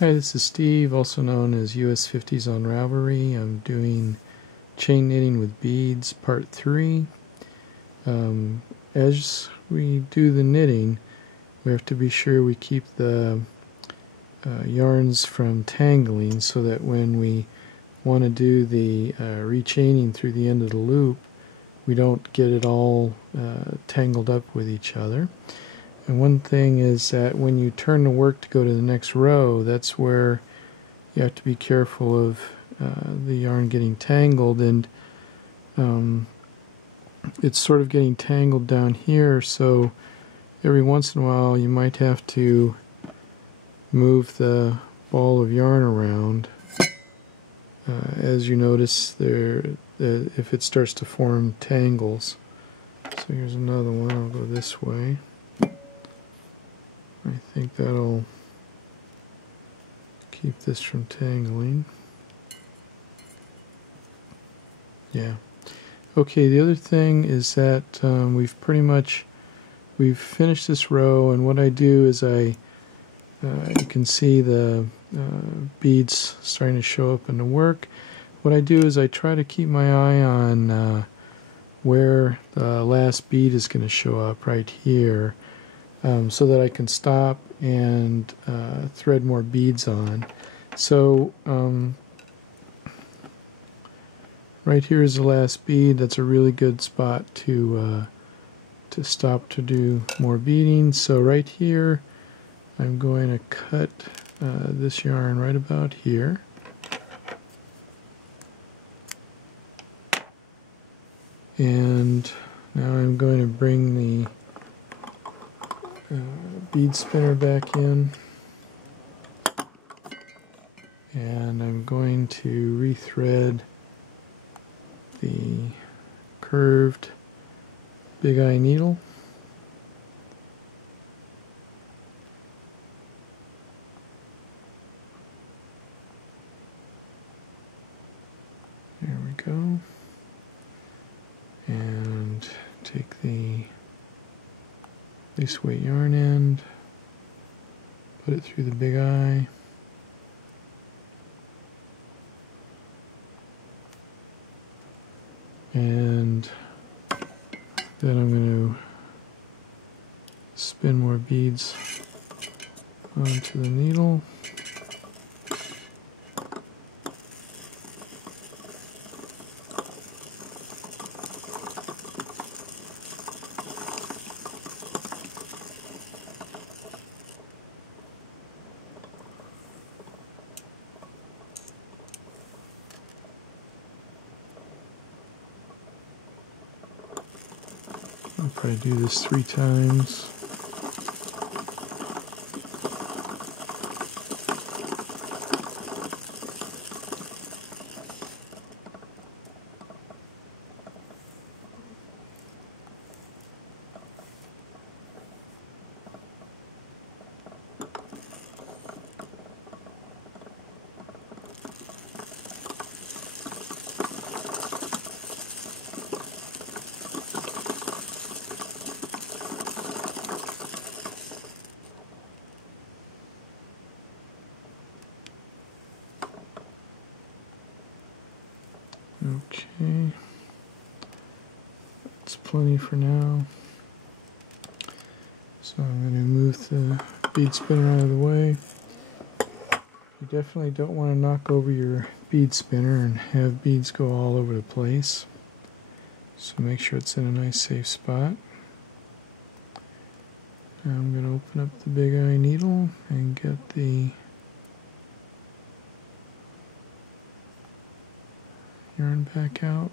Hi, this is Steve, also known as US50s on Ravelry. I'm doing chain knitting with beads, part 3. As we do the knitting, we have to be sure we keep the yarns from tangling so that when we want to do the rechaining through the end of the loop, we don't get it all tangled up with each other. And one thing is that when you turn the work to go to the next row, that's where you have to be careful of the yarn getting tangled, and it's sort of getting tangled down here, so every once in a while you might have to move the ball of yarn around as you notice there if it starts to form tangles. So here's another one. I'll go this way. I think that'll keep this from tangling. Yeah. Okay, the other thing is that we've finished this row, and what I do is you can see the beads starting to show up in the work. What I do is I try to keep my eye on where the last bead is going to show up right here, so that I can stop and thread more beads on. So right here is the last bead. That's a really good spot to stop to do more beading. So right here I'm going to cut this yarn right about here. And now I'm going to bring the bead spinner back in, and I'm going to rethread the curved big eye needle. There we go. And take the lace weight yarn end, put it through the big eye, and then I'm going to spin more beads onto the needle. I'll probably do this 3 times. Okay, that's plenty for now. So I'm going to move the bead spinner out of the way. You definitely don't want to knock over your bead spinner and have beads go all over the place. So make sure it's in a nice safe spot. Now I'm going to open up the big eye needle and get the yarn back out.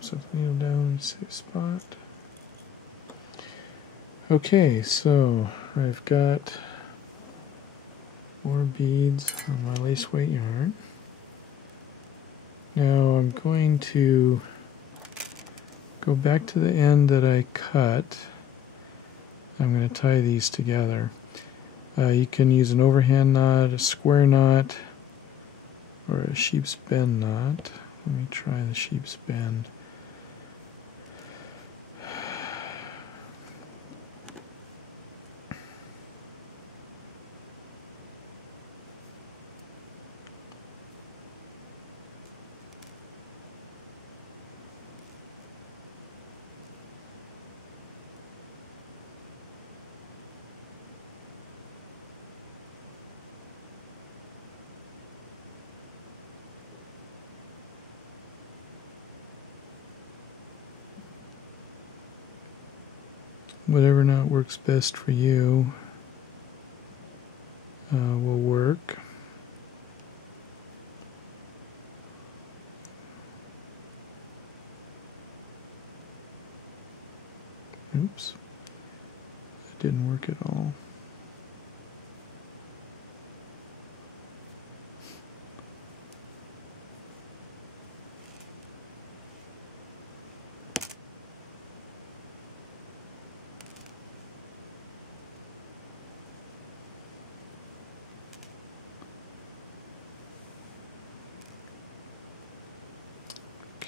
Set the needle down in a safe spot. Okay, so I've got 4 beads on my lace weight yarn. Now I'm going to go back to the end that I cut. I'm going to tie these together. You can use an overhand knot, a square knot, or a sheep's bend knot. Let me try the sheep's bend. whatever knot works best for you will work. Oops, that didn't work at all.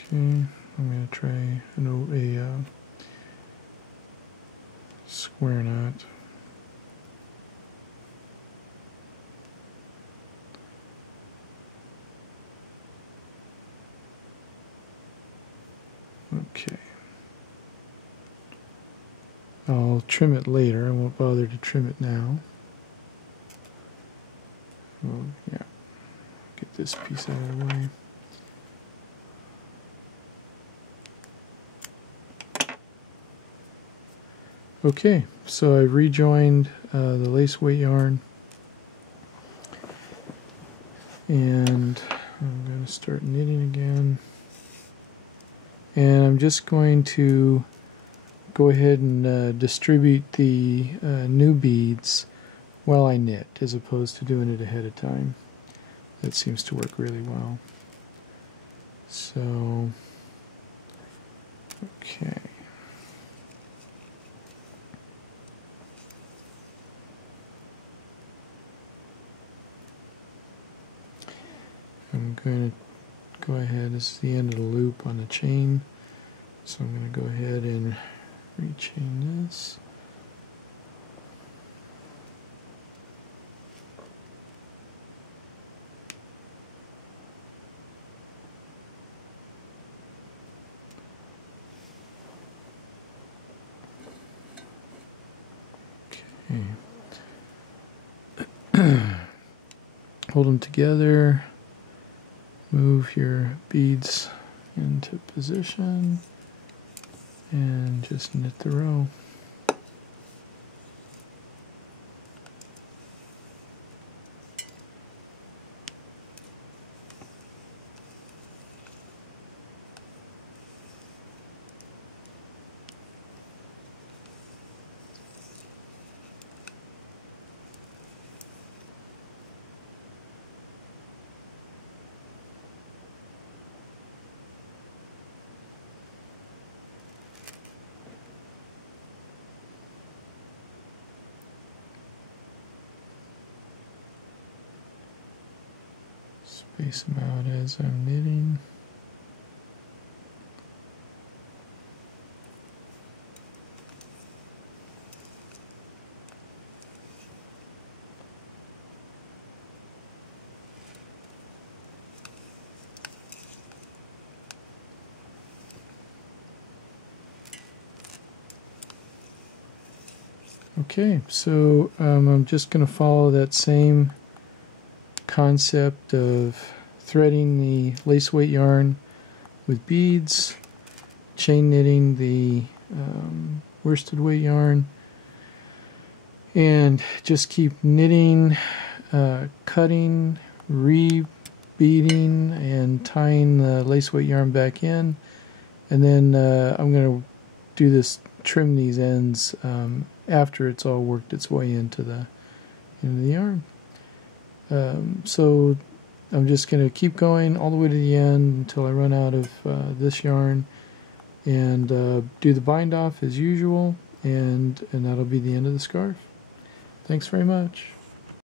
Okay, I'm going to try a square knot. Okay. I'll trim it later. I won't bother to trim it now. Well, yeah. Get this piece out of the way. Okay, so I've rejoined the lace weight yarn, and I'm going to start knitting again, and I'm just going to go ahead and distribute the new beads while I knit, as opposed to doing it ahead of time. That seems to work really well. So, okay. I'm going to go ahead, this is the end of the loop on the chain, so I'm going to go ahead and rechain this. Okay. Hold them together. Move your beads into position and just knit the row. Space them out as I'm knitting. Okay, so I'm just going to follow that same concept of threading the lace weight yarn with beads, chain knitting the worsted weight yarn, and just keep knitting, cutting, re-beading, and tying the lace weight yarn back in. And then I'm going to do this, trim these ends after it's all worked its way into the yarn. So I'm just going to keep going all the way to the end until I run out of this yarn, and do the bind off as usual, and that'll be the end of the scarf. Thanks very much.